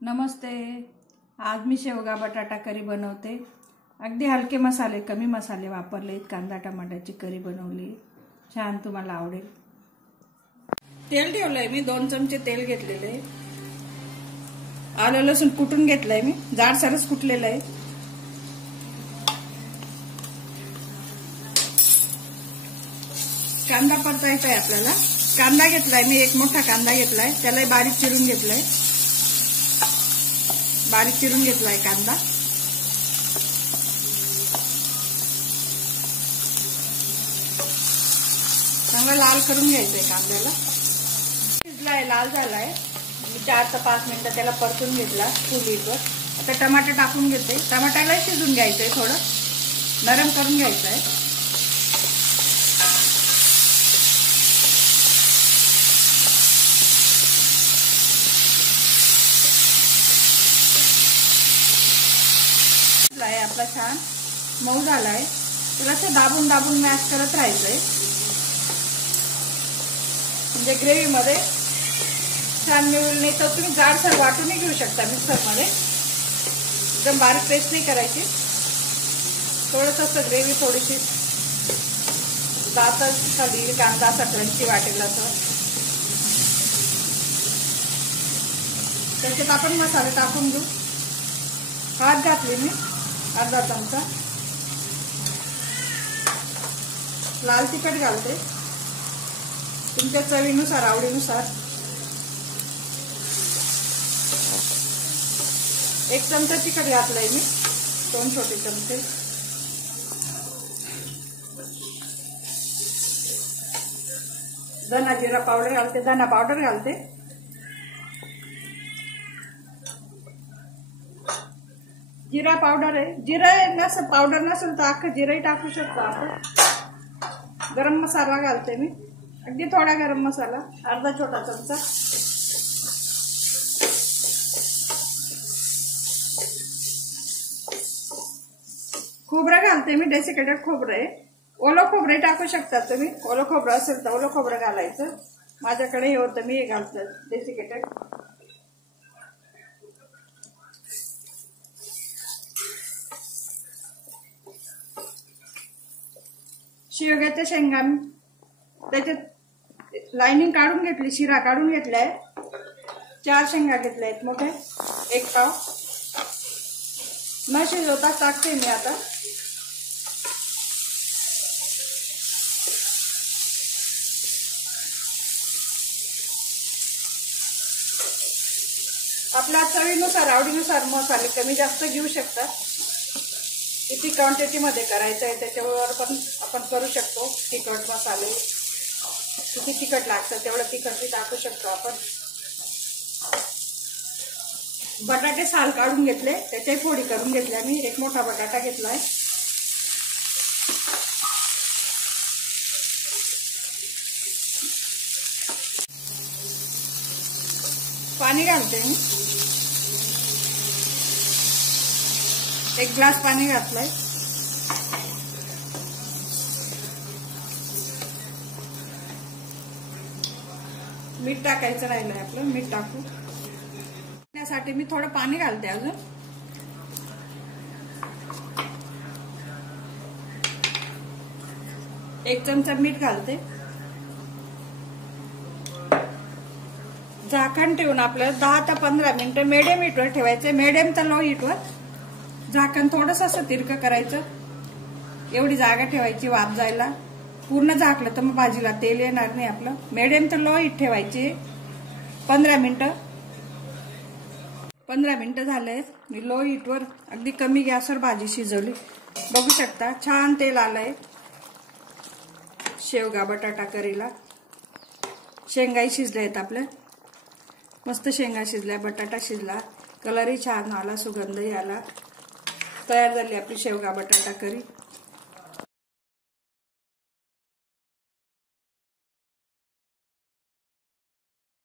नमस्ते। आज मी शेवगा बटाटा करी बनवते। अगदी हलके मसाले, कमी मसाले वापरलेत। कांदा टमाट्याची करी बनवली, छान तुम्हाला आवडेल। तेल ठेवलंय मी, 2 चमचे तेल घेतलेले। आलं लसूण कुटून घेतलंय मी, जाडसरच कुटलेलं आहे। कांदा परतायचा आहे आपल्याला। कांदा घेतलाय मी, एक मोठा कांदा घेतलाय, त्याला बारीक चिरून घेतलाय। बारीक चिरून घेतलाय कांदा। चांगला लाल करून घ्यायचंय कांद्याला। शिजलाय, लाल झालाय। मी 4 ते 5 मिनिटं त्याला परतून घेतला चुलीवर। आता टमाटे टाकून घेते। टमाट्याला शिजून घ्यायचंय, थोडं नरम करून घ्यायचंय। आपला छान मऊ झालाय, त्याला असं दाबून दाबून मॅश करत राहायचंय, म्हणजे ग्रेव्ही मध्ये छान मिळून। नाही तर तुम्ही जाडसर वाटूनही घेऊ शकता मिक्सर मध्ये, एकदम बारीक पेस्ट नाही करायची। थोडंसं असं ग्रेव्ही थोडीशी दातात खाली कांदा असा क्रंची वाटेल असं। त्याच्यात आपण मसाले टाकून घेऊ। हळद घातली मी अर्धा चमचा, लाल तिखट घालते तुमच्या चवीनुसार, आवडीनुसार। 1 चमचा तिखट घातलंय मी, 2 छोटे चमचे। धना जिरा पावडर घालते, धना पावडर घालते। जिरा पावडर आहे, जिरा नसेल पावडर नसेल तर अख्खं जिराही टाकू शकतो आपण। गरम मसाला घालते मी, अगदी थोडा गरम मसाला, अर्धा छोटा चमचा। खोबरं घालते मी, डेसिकेटेड खोबरं आहे। ओलं खोबरं टाकू शकता तुम्ही, ओलं खोबरं असेल तर ओलं खोबरं घालायचं। माझ्याकडे हे होतं, मी हे घालते डेसिकेटेड। शेवग्याच्या शेंगा त्याच्यात लाइनिंग काढून घेतली, शिरा काढून घेतलाय। 4 शेंगा घेतल्या आहेत मोठे, 1 पाव। न शिजवता टाकते मी आता। आपल्या चवीनुसार, आवडीनुसार मसाले कमी जास्त घेऊ शकता। किती क्वांटिटी मध्ये करायचं आहे त्याच्यावर पण आपण करू शकतो। तिखट मसाले किती तिखट लागतं तेवढं तिखट टाकू शकतो आपण। बटाटे साल काढून घेतले, त्याच्याही फोडी करून घेतल्या मी। 1 मोठा बटाटा घेतलाय। पाणी घालते मी, 1 ग्लास पाणी घातलंय। मीठ टाकायचं राहिलंय आपलं, मीठ टाकू। त्यासाठी मी थोडं पाणी घालते अजून। एक चमचा मीठ घालते। झाकण ठेवून आपल्याला 10 ते 15 मिनिटं मिडियम हीटवर ठेवायचं। मिडियम तर लो हीटवर झाकण थोडंसं असं तिरकं करायचं, एवढी जागा ठेवायची वाफ जायला। पूर्ण झाकलं तर मग भाजीला तेल येणार नाही आपलं। मिडियम तर लो हीट ठेवायची। 15 मिनिटं झाले, मी लो हीटवर अगदी कमी गॅसवर भाजी शिजवली। बघू शकता छान तेल आलंय शेवगा बटाटा करीला। शेंगाही शिजल्या आहेत आपल्या, मस्त शेंगा शिजल्या, बटाटा शिजला, कलरही छान आला, सुगंधही आला। तयार झाली आपली शेवगा बटाटा करी।